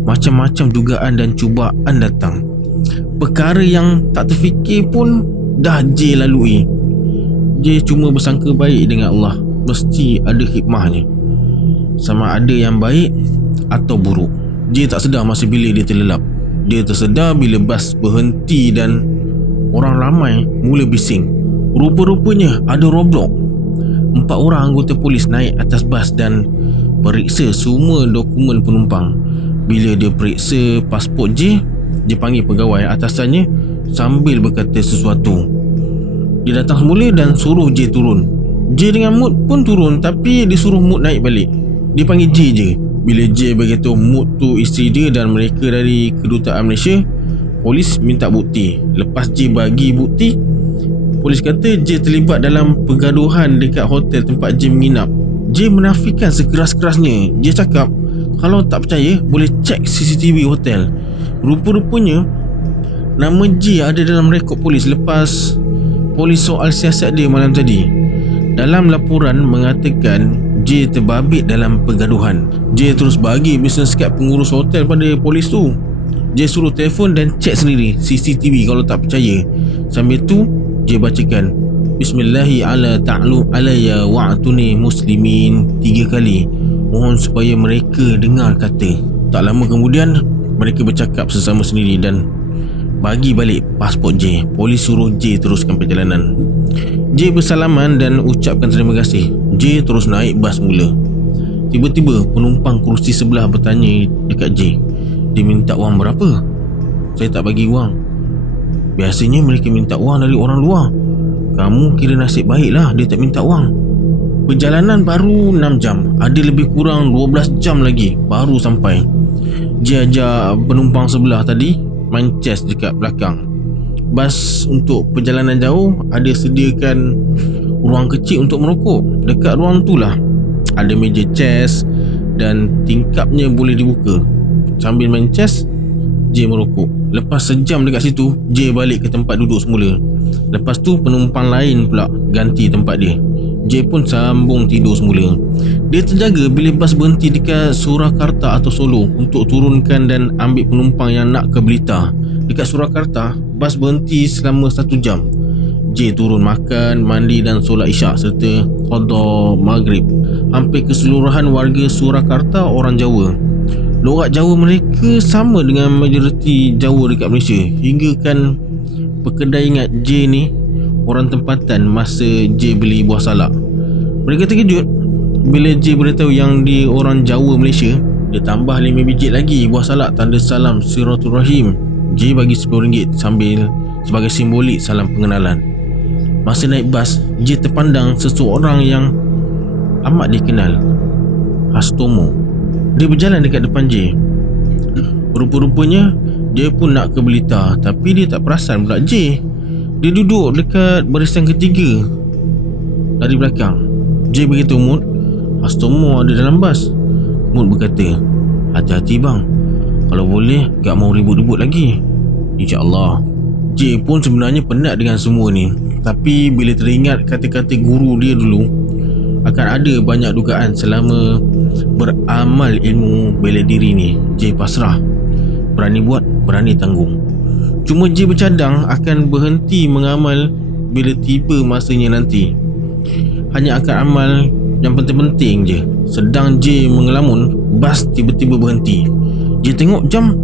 Macam-macam dugaan dan cubaan datang. Perkara yang tak terfikir pun dah J lalui. J cuma bersangka baik dengan Allah. Mesti ada hikmahnya, sama ada yang baik atau buruk. J tak sedar masa bila dia terlelap. Dia tersedar bila bas berhenti dan orang ramai mula bising. Rupa-rupanya ada roblok. 4 orang anggota polis naik atas bas dan periksa semua dokumen penumpang. Bila dia periksa pasport J, dia panggil pegawai atasannya sambil berkata sesuatu. Dia datang semula dan suruh J turun. J dengan Mut pun turun, tapi dia suruh Mut naik balik. Dia panggil J je. Bila J beritahu Mut tu isteri dia dan mereka dari kedutaan Malaysia, polis minta bukti. Lepas J bagi bukti, polis kata J terlibat dalam pergaduhan dekat hotel tempat J menginap. J menafikan sekeras-kerasnya. J cakap kalau tak percaya boleh cek CCTV hotel. Rupa-rupanya nama J ada dalam rekod polis lepas polis soal siasat dia malam tadi. Dalam laporan mengatakan J terbabit dalam pergaduhan. J terus bagi business card pengurus hotel pada polis tu. J suruh telefon dan cek sendiri CCTV kalau tak percaya. Sambil tu J bacakan Bismillahi ala ta'lu alayya wa'atuni muslimin 3 kali. Mohon supaya mereka dengar kata. Tak lama kemudian mereka bercakap sesama sendiri dan bagi balik pasport J. Polis suruh J teruskan perjalanan. J bersalaman dan ucapkan terima kasih. J terus naik bas mula. Tiba-tiba penumpang kerusi sebelah bertanya dekat J, dia minta wang berapa? Saya tak bagi wang. Biasanya mereka minta wang dari orang luar. Kamu kira nasib baiklah dia tak minta wang. Perjalanan baru 6 jam, ada lebih kurang 12 jam lagi baru sampai. J ajak penumpang sebelah tadi main chess dekat belakang. Bas untuk perjalanan jauh ada sediakan ruang kecil untuk merokok. Dekat ruang tu lah ada meja chess dan tingkapnya boleh dibuka. Sambil main chess, J merokok. Lepas sejam dekat situ, J balik ke tempat duduk semula. Lepas tu penumpang lain pula ganti tempat dia. J pun sambung tidur semula. Dia terjaga bila bas berhenti dekat Surakarta atau Solo untuk turunkan dan ambil penumpang yang nak ke Blitar. Dekat Surakarta, bas berhenti selama 1 jam. J turun makan, mandi dan solat isyak serta qada maghrib. Hampir keseluruhan warga Surakarta orang Jawa. Lorak Jawa mereka sama dengan majoriti Jawa dekat Malaysia. Hingga kan pekedai ingat J ni orang tempatan masa J beli buah salak. Mereka terkejut bila J beritahu yang dia orang Jawa Malaysia. Dia tambah 5 biji lagi buah salak tanda salam Silaturahim. J bagi RM10 sambil sebagai simbolik salam pengenalan. Masa naik bas, J terpandang seseorang yang amat dikenal, Hastomo. Dia berjalan dekat depan J. Rupa-rupanya dia pun nak ke Blitar, tapi dia tak perasan pula J. Dia duduk dekat barisan ketiga dari belakang. J beritahu Mut, Hastomo ada dalam bas. Mut berkata, hati-hati bang, kalau boleh gak mau ribut-ribut lagi, InsyaAllah. J pun sebenarnya penat dengan semua ni, tapi bila teringat kata-kata guru dia dulu, akan ada banyak dugaan selama beramal ilmu bela diri ni, J pasrah. Berani buat, berani tanggung. Cuma J bercadang akan berhenti mengamal bila tiba masanya nanti. Hanya akan amal yang penting-penting je. Sedang J mengelamun, bas tiba-tiba berhenti. J tengok jam,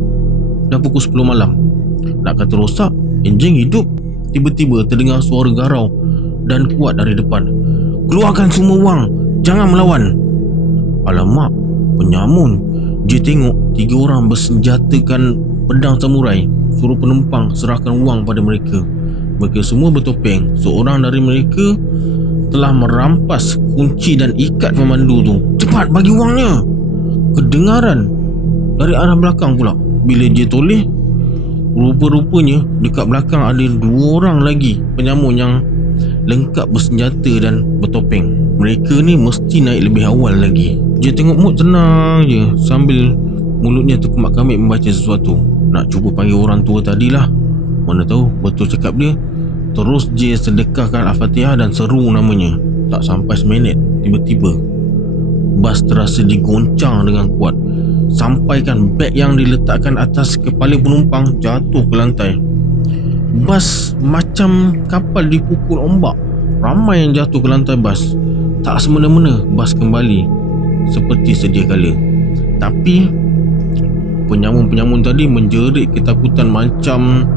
dah pukul 10 malam. Nak kata rosak, enjin hidup. Tiba-tiba terdengar suara garau dan kuat dari depan. Keluarkan semua wang, jangan melawan. Alamak, penyamun. J tengok 3 orang bersenjatakan pedang samurai. Suruh penumpang serahkan wang pada mereka. Mereka semua bertopeng. Seorang dari mereka telah merampas kunci dan ikat pemandu tu. Cepat bagi wangnya. Kedengaran dari arah belakang pula. Bila J toleh, rupa-rupanya dekat belakang ada 2 orang lagi penyamun yang lengkap bersenjata dan bertopeng. Mereka ni mesti naik lebih awal lagi. J tengok Mut tenang je sambil mulutnya terkemak-kamik membaca sesuatu. Nak cuba panggil orang tua tadilah. Mana tahu betul cakap dia. Terus J sedekahkan Al-Fatihah dan seru namanya. Tak sampai seminit, tiba-tiba bas terasa digoncang dengan kuat. Sampaikan beg yang diletakkan atas kepala penumpang jatuh ke lantai. Bas macam kapal dipukul ombak. Ramai yang jatuh ke lantai bas. Tak semena-mena bas kembali seperti sedia kala. Tapi penyamun-penyamun tadi menjerit ketakutan macam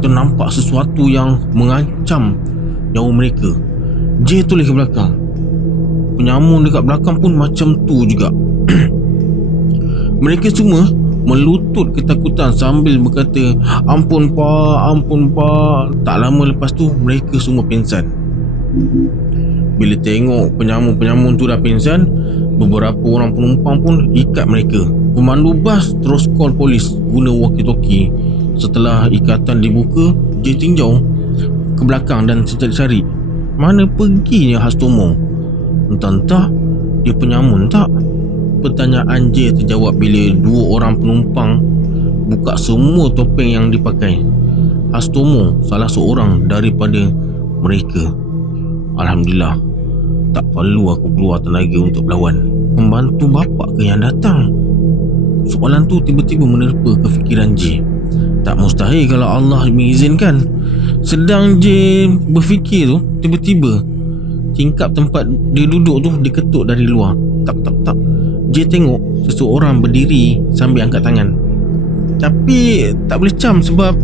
ternampak sesuatu yang mengancam nyawa mereka. J toleh ke belakang. Penyamun dekat belakang pun macam tu juga. Mereka semua melutut ketakutan sambil berkata, ampun pak, ampun pak. Tak lama lepas tu mereka semua pingsan. Bila tengok penyamun-penyamun tu dah pingsan, beberapa orang penumpang pun ikat mereka. Pemandu bas terus call polis guna walkie-talkie. Setelah ikatan dibuka, J tinjau ke belakang dan cari-cari mana perginya Hastomo. Entah-entah dia penyamun tak? Pertanyaan J terjawab bila 2 orang penumpang buka semua topeng yang dipakai. Hastomo salah seorang daripada mereka. Alhamdulillah, tak perlu aku keluar tenaga untuk berlawan. Pembantu bapak ke yang datang? Soalan tu tiba-tiba menerpa kefikiran J. Tak mustahil kalau Allah mengizinkan. Sedang J berfikir tu, tiba-tiba tingkap tempat dia duduk tu diketuk dari luar. Tak. J tengok seseorang berdiri sambil angkat tangan. Tapi tak boleh cam sebab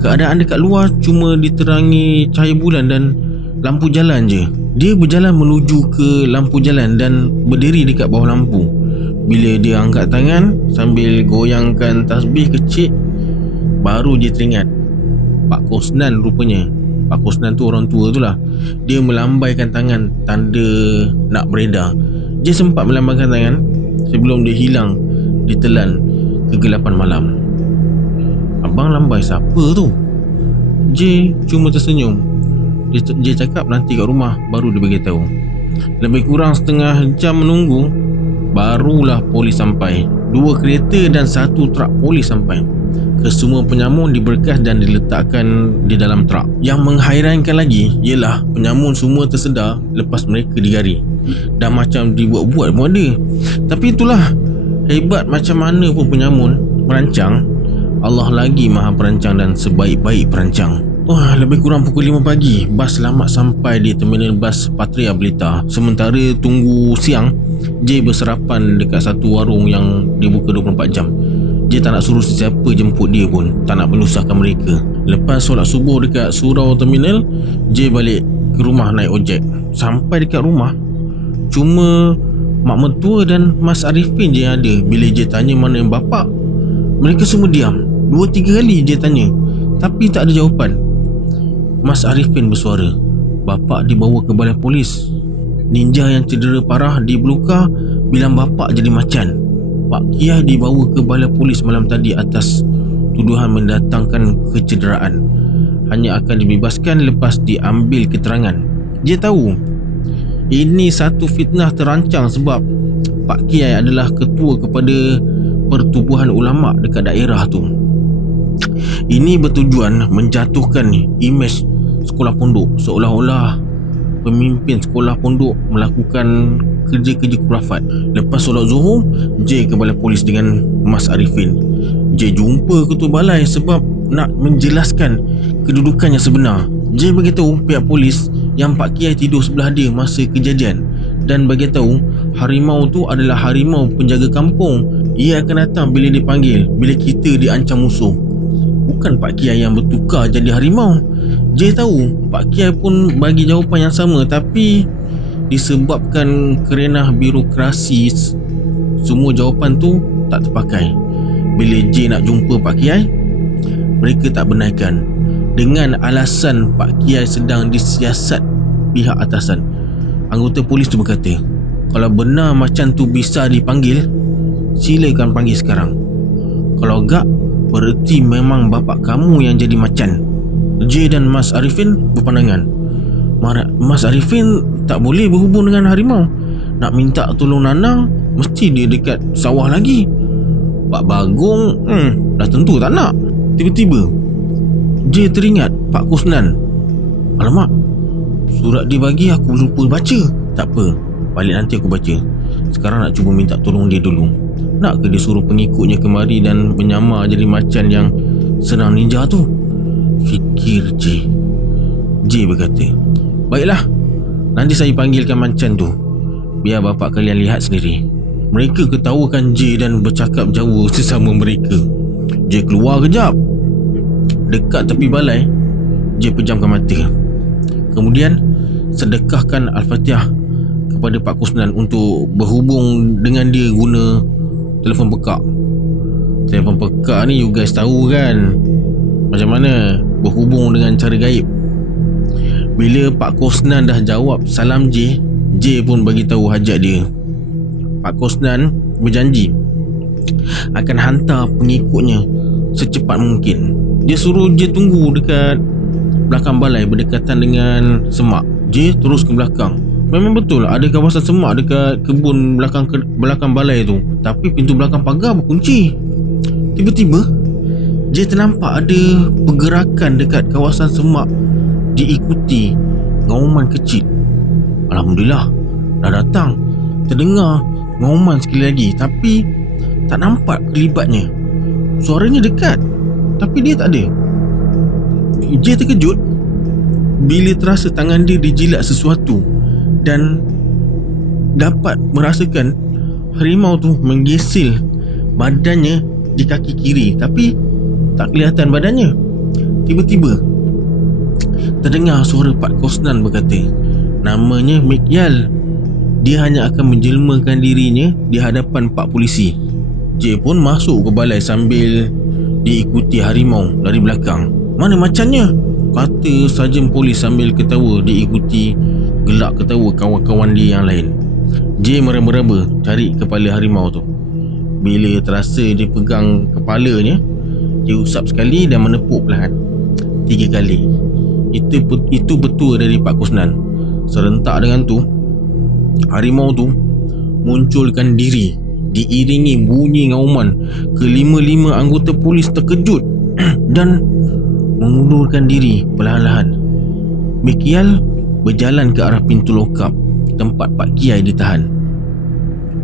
keadaan dekat luar cuma diterangi cahaya bulan dan lampu jalan je. Dia berjalan menuju ke lampu jalan dan berdiri dekat bawah lampu. Bila dia angkat tangan sambil goyangkan tasbih kecil, baru dia teringat Pak Kosnan rupanya. Pak Kosnan tu orang tua tu lah. Dia melambaikan tangan tanda nak beredar. Dia sempat melambaikan tangan sebelum dia hilang ditelan kegelapan malam. Abang lambai siapa tu? J cuma tersenyum. Dia cakap nanti kat rumah baru dia beritahu. Lebih kurang setengah jam menunggu, barulah polis sampai. 2 kereta dan 1 trak polis sampai. Kesemua penyamun diberkas dan diletakkan di dalam trak. Yang menghairankan lagi ialah penyamun semua tersedar lepas mereka digari. Dah macam dibuat-buat pun ada. Tapi itulah, hebat macam mana pun penyamun merancang, Allah lagi maha perancang dan sebaik-baik perancang. Wah, lebih kurang pukul 5 pagi, bas selamat sampai di terminal bas Patria Belita. Sementara tunggu siang, J berserapan dekat satu warung yang dia buka 24 jam. J tak nak suruh sesiapa jemput dia pun, tak nak menyusahkan mereka. Lepas solat subuh dekat surau terminal, J balik ke rumah naik ojek. Sampai dekat rumah, cuma mak mentua dan Mas Arifin je yang ada. Bila J tanya mana yang bapak, mereka semua diam. 2-3 kali J tanya, tapi tak ada jawapan. Mas Arifin bersuara, bapak dibawa ke balai polis. Ninja yang cedera parah dibelukar, bilang bapak jadi macan. Pak Kiai dibawa ke balai polis malam tadi atas tuduhan mendatangkan kecederaan. Hanya akan dibebaskan lepas diambil keterangan. Dia tahu ini satu fitnah terancang sebab Pak Kiai adalah ketua kepada pertubuhan ulama dekat daerah tu. Ini bertujuan menjatuhkan imej sekolah pondok, seolah-olah pemimpin sekolah pondok melakukan kerja-kerja kurafat. Lepas solat Zuhur, J ke balai polis dengan Mas Arifin. J jumpa ketua balai sebab nak menjelaskan kedudukan yang sebenar. J beritahu pihak polis yang Pak Kiai tidur sebelah dia masa kejadian dan beritahu harimau tu adalah harimau penjaga kampung. Ia akan datang bila dipanggil, bila kita diancam musuh. Bukan Pak Kiai yang bertukar jadi harimau. J tahu Pak Kiai pun bagi jawapan yang sama, tapi disebabkan kerenah birokrasi, semua jawapan tu tak terpakai. Bila J nak jumpa Pak Kiai, mereka tak benarkan dengan alasan Pak Kiai sedang disiasat pihak atasan. Anggota polis tu berkata, kalau benar macan tu bisa dipanggil, silakan panggil sekarang. Kalau gak, bererti memang bapak kamu yang jadi macan. J dan Mas Arifin berpandangan. Mas Arifin tak boleh berhubung dengan harimau. Nak minta tolong Nanang, mesti dia dekat sawah lagi. Pak Bagong dah tentu tak nak. Tiba-tiba J teringat Pak Kosnan. Alamak, surat dia bagi aku lupa baca. Tak apa, balik nanti aku baca. Sekarang nak cuba minta tolong dia dulu. Nak ke dia suruh pengikutnya kemari dan menyamar jadi macan yang senang ninja tu? Fikir J. J berkata, baiklah, nanti saya panggilkan macan tu, biar bapak kalian lihat sendiri. Mereka ketawakan J dan bercakap Jawa sesama mereka. J keluar kejap. Dekat tepi balai, J pejamkan mata. Kemudian sedekahkan Al-Fatihah kepada Pak Kosnan untuk berhubung dengan dia guna telefon pekak. Telefon pekak ni you guys tahu kan macam mana berhubung dengan cara gaib. Bila Pak Kosnan dah jawab salam J, J pun bagi tahu hajat dia. Pak Kosnan berjanji akan hantar pengikutnya secepat mungkin. Dia suruh J tunggu dekat belakang balai berdekatan dengan semak. J terus ke belakang. Memang betul ada kawasan semak dekat kebun belakang balai tu, tapi pintu belakang pagar berkunci. Tiba-tiba J ternampak ada pergerakan dekat kawasan semak, diikuti ngauman kecil. Alhamdulillah, dah datang. Terdengar ngauman sekali lagi, tapi tak nampak kelibatnya. Suaranya dekat, tapi dia tak ada. J terkejut bila terasa tangan dia dijilat sesuatu dan dapat merasakan harimau tu menggesil badannya di kaki kiri, tapi tak kelihatan badannya. Tiba-tiba terdengar suara Pak Kosnan berkata, Namanya Mikyal. Dia hanya akan menjelmakan dirinya di hadapan pak polisi. J pun masuk ke balai sambil diikuti harimau dari belakang. Mana macannya? Kata sarjan polis sambil ketawa diikuti gelak ketawa kawan-kawan dia yang lain. J meraba-raba cari kepala harimau tu. Bila terasa dia pegang kepalanya, dia usap sekali dan menepuk perlahan 3 kali. Itu betul dari Pak Kusnan. Serentak dengan tu, harimau tu munculkan diri diiringi bunyi ngauman. Kelima-lima anggota polis terkejut dan mengulurkan diri perlahan-lahan. Mikyal berjalan ke arah pintu lokap tempat Pak Kiai ditahan.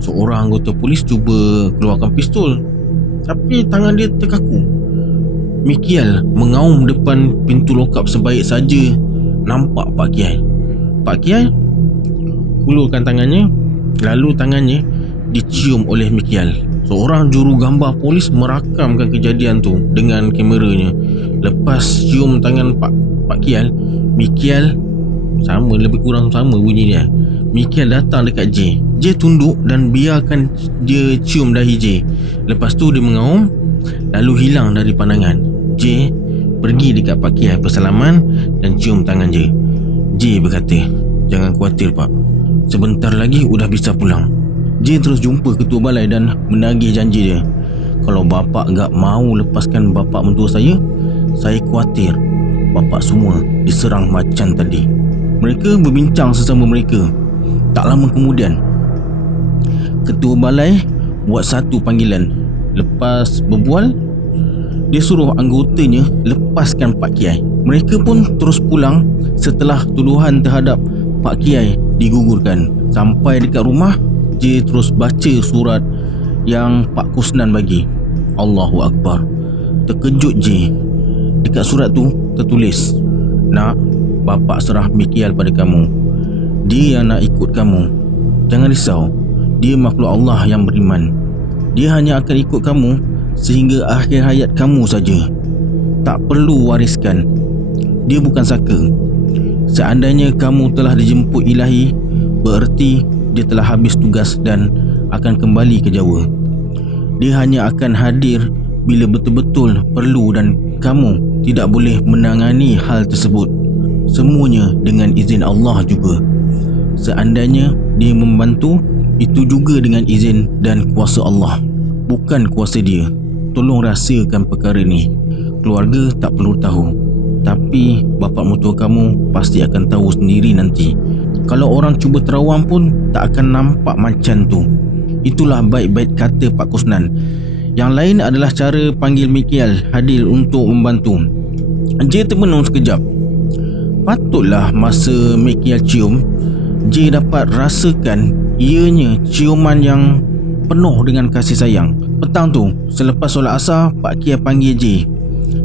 Seorang anggota polis cuba keluarkan pistol, tapi tangan dia terkaku. Mikyal mengaum depan pintu lokap sebaik saja nampak Pak Kiai. Pak Kiai hulurkan tangannya, lalu tangannya dicium oleh Mikyal. Seorang juru gambar polis merakamkan kejadian tu dengan kameranya. Lepas cium tangan Pak Kiai, Mikyal sama, lebih kurang sama bunyi dia. Mikyal datang dekat J. J tunduk dan biarkan dia cium dahi J. Lepas tu dia mengaum, lalu hilang dari pandangan. J pergi dekat Pak Kiai bersalaman dan cium tangan J. J berkata, "Jangan khawatir Pak, sebentar lagi udah bisa pulang." J terus jumpa ketua balai dan menagih janji dia. "Kalau bapak gak mau lepaskan bapak mentua saya khawatir bapak semua diserang macan tadi." Mereka berbincang sesama mereka. Tak lama kemudian, ketua balai buat satu panggilan. Lepas berbual, dia suruh anggotanya lepaskan Pak Kiai. Mereka pun terus pulang setelah tuduhan terhadap Pak Kiai digugurkan. Sampai dekat rumah, J terus baca surat yang Pak Kusnan bagi. Allahu Akbar. Terkejut J. Dekat surat tu tertulis, "Nak, bapak serah Mikyal pada kamu. Dia yang nak ikut kamu. Jangan risau, dia makhluk Allah yang beriman. Dia hanya akan ikut kamu sehingga akhir hayat kamu saja. Tak perlu wariskan. Dia bukan saka. Seandainya kamu telah dijemput ilahi, bererti dia telah habis tugas dan akan kembali ke Jawa. Dia hanya akan hadir bila betul-betul perlu dan kamu tidak boleh menangani hal tersebut. Semuanya dengan izin Allah juga. Seandainya dia membantu, itu juga dengan izin dan kuasa Allah, bukan kuasa dia. Tolong rahsiakan perkara ni. Keluarga tak perlu tahu, tapi bapa mertua kamu pasti akan tahu sendiri nanti. Kalau orang cuba terawang pun tak akan nampak macan tu." Itulah baik-baik kata Pak Kusnan. Yang lain adalah cara panggil Mikyal hadir untuk membantu. J termenung sekejap. Patutlah masa Mikyal cium, J dapat rasakan ianya ciuman yang penuh dengan kasih sayang. Petang tu, selepas solat asar, Pak Kiai panggil J.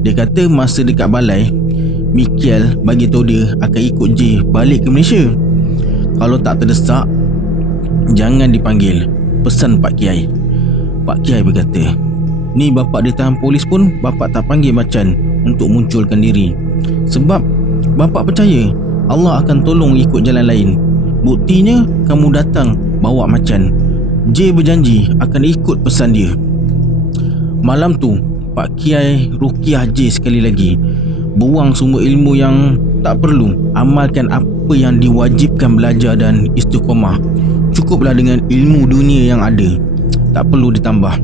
Dia kata masa dekat balai, Mikyal bagi tahu dia akan ikut J balik ke Malaysia. Kalau tak terdesak, jangan dipanggil, pesan Pak Kiai. Pak Kiai berkata, "Ni bapak ditahan polis pun bapak tak panggil macan untuk munculkan diri. Sebab bapak percaya Allah akan tolong ikut jalan lain. Buktinya kamu datang bawa macan." J berjanji akan ikut pesan dia. Malam tu, Pak Kiai ruqyah J sekali lagi. Buang semua ilmu yang tak perlu. Amalkan apa yang diwajibkan belajar dan istiqamah. Cukuplah dengan ilmu dunia yang ada, tak perlu ditambah.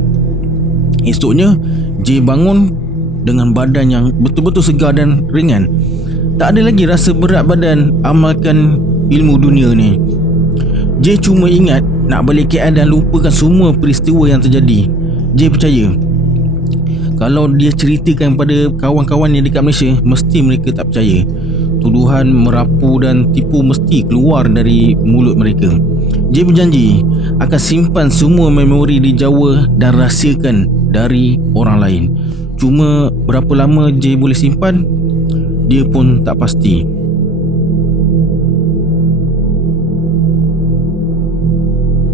Esoknya, J bangun dengan badan yang betul-betul segar dan ringan. Tak ada lagi rasa berat badan amalkan ilmu dunia ni. J cuma ingat nak balik KL dan lupakan semua peristiwa yang terjadi. J percaya kalau dia ceritakan pada kawan-kawan yang dekat Malaysia, mesti mereka tak percaya. Tuduhan merapu dan tipu mesti keluar dari mulut mereka. J berjanji akan simpan semua memori di Jawa dan rahsiakan dari orang lain. Cuma berapa lama J boleh simpan, dia pun tak pasti.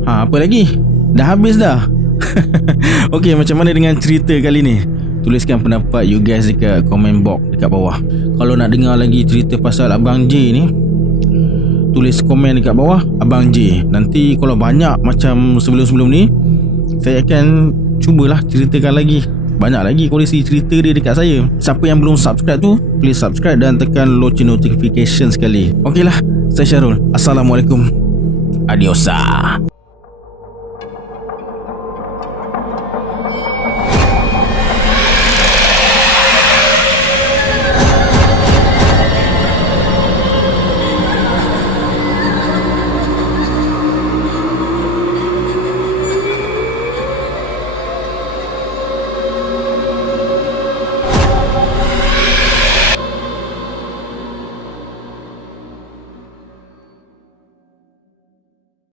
Apa lagi? Dah habis dah. Okey, macam mana dengan cerita kali ni? Tuliskan pendapat you guys dekat comment box dekat bawah. Kalau nak dengar lagi cerita pasal Abang J ni, tulis komen dekat bawah Abang J. Nanti kalau banyak macam sebelum-sebelum ni, saya akan cubalah ceritakan lagi. Banyak lagi koleksi cerita dia dekat saya. Siapa yang belum subscribe tu, please subscribe dan tekan loceng notification sekali. Okeylah, saya Syarul. Assalamualaikum. Adiosa.